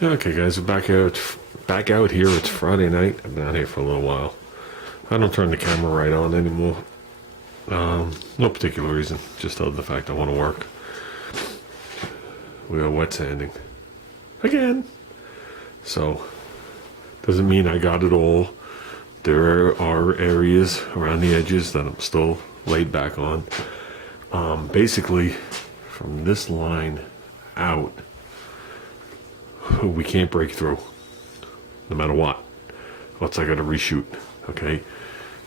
Okay, guys, we're back out here. It's Friday night. I've been out here for a little while. I don't turn the camera right on anymore. No particular reason, just other the fact I want to work. We are wet sanding again, so doesn't mean I got it all. There are areas around the edges that I'm still laid back on. Basically, from this line out, we can't break through, no matter what. Else I got to reshoot. Okay,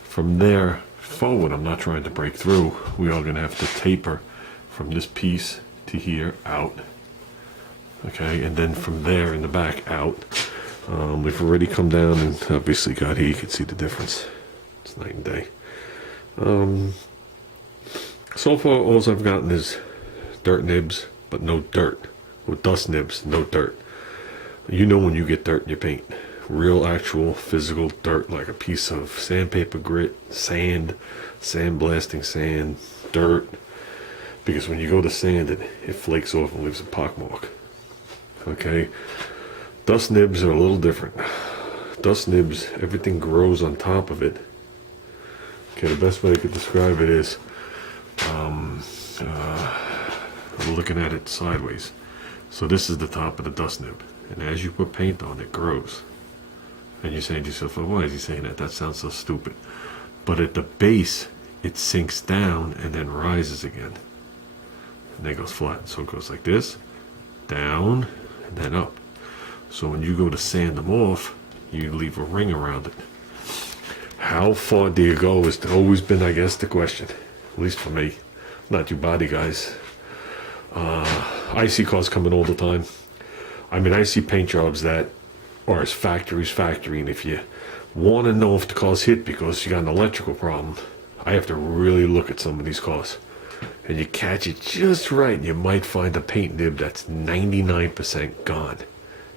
from there forward, I'm not trying to break through. We are going to have to taper from this piece to here out. Okay, and then from there in the back out. We've already come down and obviously got here. You can see the difference. It's night and day. So far, all I've gotten is dirt nibs, but no dirt. With dust nibs, no dirt. You know when you get dirt in your paint. Real, actual, physical dirt, like a piece of sandpaper grit, sand, sandblasting sand, dirt. Because when you go to sand it, it flakes off and leaves a pockmark. Okay? Dust nibs are a little different. Dust nibs, everything grows on top of it. Okay, the best way I could describe it is, I'm looking at it sideways. So this is the top of the dust nib. And as you put paint on, it grows. And you're saying to yourself, well, why is he saying that? That sounds so stupid. But at the base, it sinks down and then rises again. And then goes flat. So it goes like this, down, and then up. So when you go to sand them off, you leave a ring around it. How far do you go has always been, I guess, the question. At least for me. Not you body guys. I see cars coming all the time. I mean, I see paint jobs that are as factory, and if you want to know if the car's hit because you got an electrical problem, I have to really look at some of these cars. And you catch it just right, and you might find a paint nib that's 99% gone.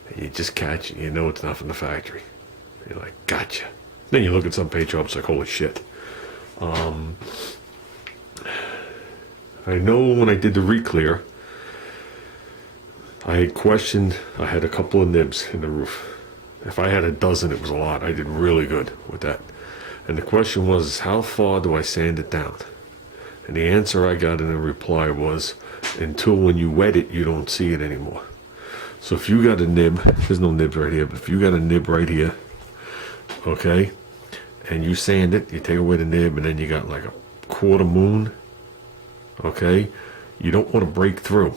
And you just catch it, and you know it's not from the factory. You're like, gotcha. Then you look at some paint jobs like, holy shit. I know when I did the re-clear, I had questioned, I had a couple of nibs in the roof. If I had a dozen, it was a lot. I did really good with that. And the question was, how far do I sand it down? And the answer I got in a reply was, until when you wet it, you don't see it anymore. So if you got a nib, there's no nibs right here, but if you got a nib right here, okay, and you sand it, you take away the nib, and then you got like a quarter moon, okay, you don't want to break through.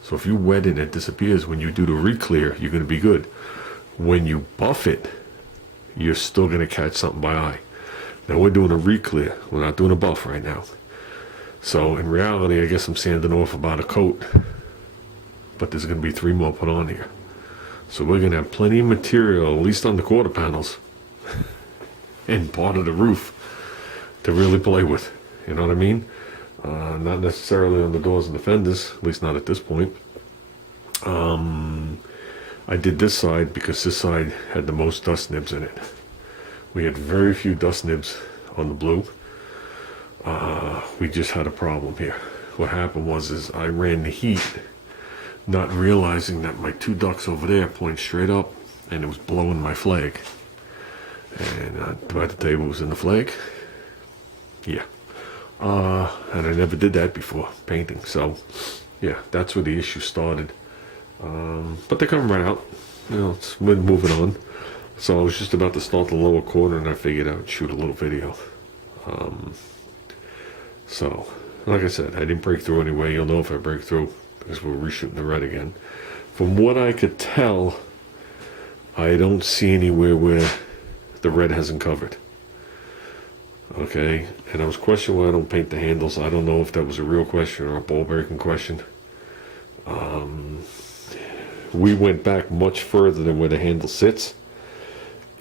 So if you wet it and it disappears, when you do the re-clear, you're going to be good. When you buff it, you're still going to catch something by eye. Now we're doing a re-clear. We're not doing a buff right now. So in reality, I guess I'm sanding off about a coat. But there's going to be 3 more put on here. So we're going to have plenty of material, at least on the quarter panels, and part of the roof to really play with. You know what I mean? Not necessarily on the doors and the fenders, at least not at this point. I did this side because this side had the most dust nibs in it. We had very few dust nibs on the blue. We just had a problem here. What happened was I ran the heat, not realizing that my 2 ducts over there point straight up, and it was blowing my flag. And I tried to tell you what was in the flag. Yeah. And I never did that before, painting. So, yeah, that's where the issue started. But they're coming right out. You know, we're moving on. So I was just about to start the lower corner, and I figured I would shoot a little video. So, like I said, I didn't break through anyway. You'll know if I break through, because we're reshooting the red again. From what I could tell, I don't see anywhere where the red hasn't covered. Okay, and I was questioning why I don't paint the handles. I don't know if that was a real question or a ball-breaking question. We went back much further than where the handle sits.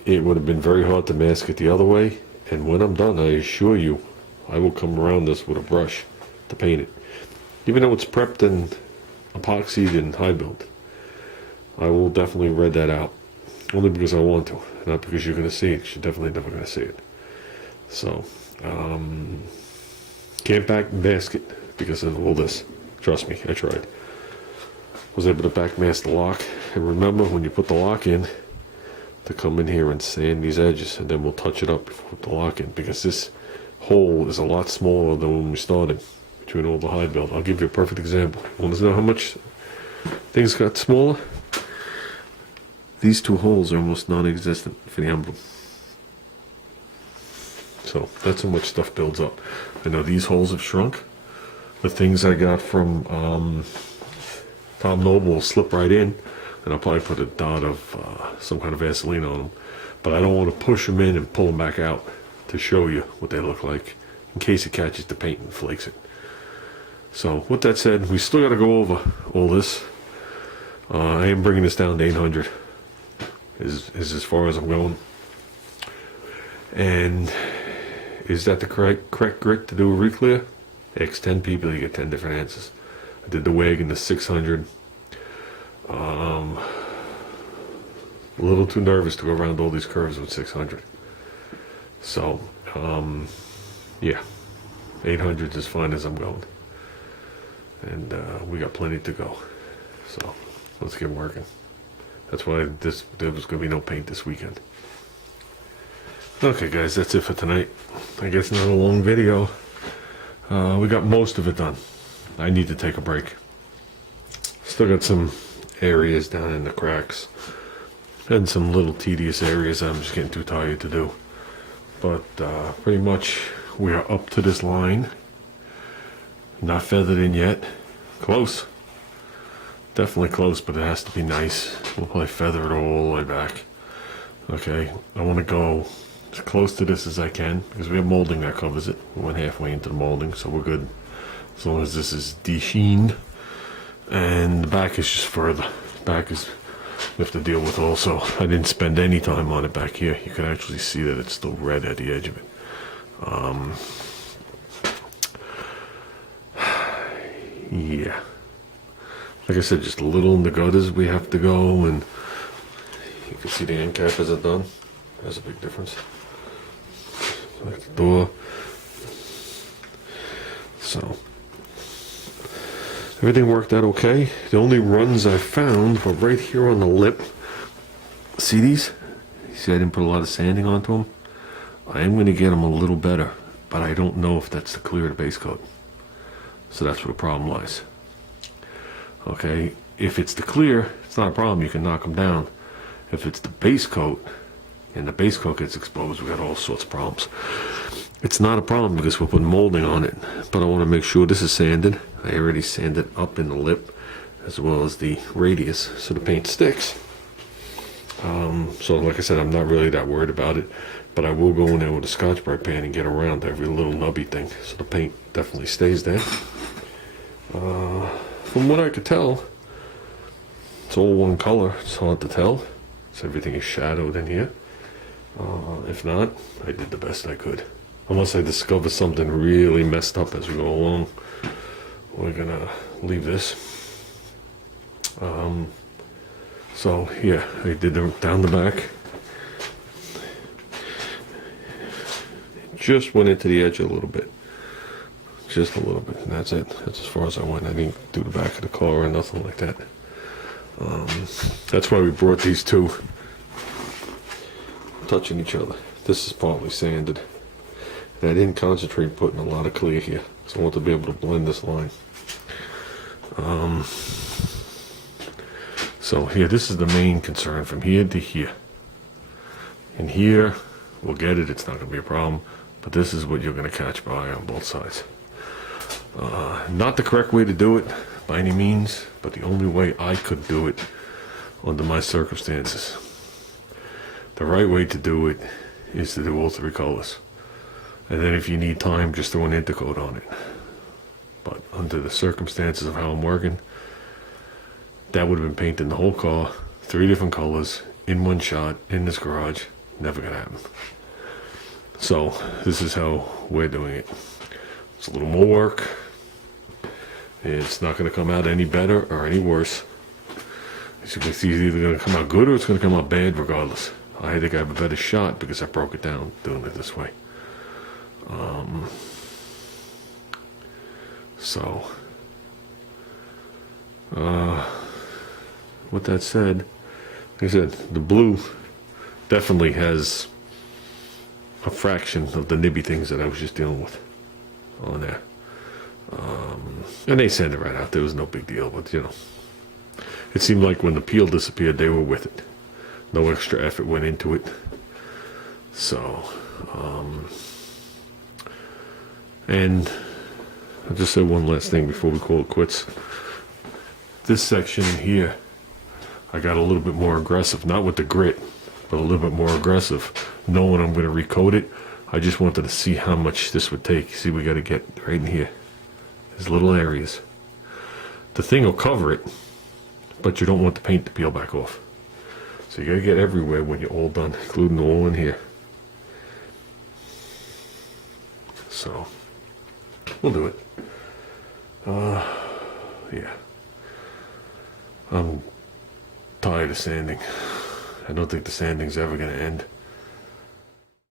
It would have been very hard to mask it the other way. And when I'm done, I assure you, I will come around this with a brush to paint it. Even though it's prepped and epoxied and high build, I will definitely red that out. Only because I want to, not because you're going to see it. You're definitely never going to see it. So, can't back mask it because of all this. Trust me, I tried. was able to backmask the lock. And remember, when you put the lock in, to come in here and sand these edges, and then we'll touch it up before we put the lock in, because this hole is a lot smaller than when we started between all the high build. I'll give you a perfect example. Want to know how much things got smaller? These two holes are almost non-existent for the emblem. So that's how much stuff builds up. I know these holes have shrunk. The things I got from Tom Noble will slip right in, and I'll probably put a dot of some kind of Vaseline on them. But I don't want to push them in and pull them back out to show you what they look like, in case it catches the paint and flakes it. So with that said, we still got to go over all this. I am bringing this down to 800. Is as far as I'm going. And is that the correct grit to do a re-clear? Ask 10 people, you get 10 different answers. I did the wagon to 600. A little too nervous to go around all these curves with 600. So, yeah, 800 is as fine as I'm going. And we got plenty to go. So, let's get working. That's why there was going to be no paint this weekend. Okay, guys, that's it for tonight. I guess not a long video. We got most of it done. I need to take a break. Still got some areas down in the cracks. And some little tedious areas I'm just getting too tired to do. But pretty much we are up to this line. Not feathered in yet. Close. Definitely close, but it has to be nice. We'll probably feather it all the way back. Okay, I want to go as close to this as I can, because we have molding that covers it. We went halfway into the molding, so we're good. As long as this is de-sheened. And the back is just further. Back is, we have to deal with also. I didn't spend any time on it back here. You can actually see that it's still red at the edge of it. Yeah. Like I said, just a little in the gutters we have to go, and you can see the end cap isn't done. There's a big difference. Like the door. So everything worked out okay. The only runs I found were right here on the lip. See these? You see I didn't put a lot of sanding onto them? I am going to get them a little better, but I don't know if that's to clear the base coat. So that's where the problem lies. Okay, if it's the clear, it's not a problem. You can knock them down. If it's the base coat, and the base coat gets exposed, we got all sorts of problems. It's not a problem because we're putting molding on it, but I want to make sure this is sanded. I already sanded up in the lip as well as the radius so the paint sticks. So like I said, I'm not really that worried about it, but I will go in there with a Scotch-Brite pan and get around every little nubby thing so the paint definitely stays there. From what I could tell, it's all one color. It's hard to tell. So everything is shadowed in here. If not, I did the best I could. Unless I discover something really messed up as we go along, we're gonna leave this. So yeah, I did down the back. Just went into the edge a little bit. Just a little bit, and that's it. That's as far as I went. I didn't do the back of the car or nothing like that. That's why we brought these two touching each other. This is partly sanded. And I didn't concentrate putting a lot of clear here, so I want to be able to blend this line. So here, this is the main concern from here to here. And here, we'll get it. It's not going to be a problem. But this is what you're going to catch by on both sides. Not the correct way to do it by any means, but the only way I could do it under my circumstances. The right way to do it is to do all three colors. And then if you need time, just throw an intercoat on it. But under the circumstances of how I'm working, that would have been painting the whole car, 3 different colors, in one shot, in this garage. Never gonna happen. So this is how we're doing it. It's a little more work. It's not gonna come out any better or any worse. As you can see, it's either gonna come out good or it's gonna come out bad regardless. I think I have a better shot because I broke it down doing it this way. with that said, like I said, the blue definitely has a fraction of the nibby things that I was just dealing with on there. And they sanded it right out. There was no big deal, but you know, it seemed like when the peel disappeared, they were with it. No extra effort went into it. So, and I'll just say one last thing before we call it quits. This section in here, I got a little bit more aggressive, not with the grit, but a little bit more aggressive, knowing I'm going to recoat it. I just wanted to see how much this would take. See, we got to get right in here. There's little areas. The thing will cover it, but you don't want the paint to peel back off. So you got to get everywhere when you're all done, including all in here. So, we'll do it. Yeah. I'm tired of sanding. I don't think the sanding's ever going to end.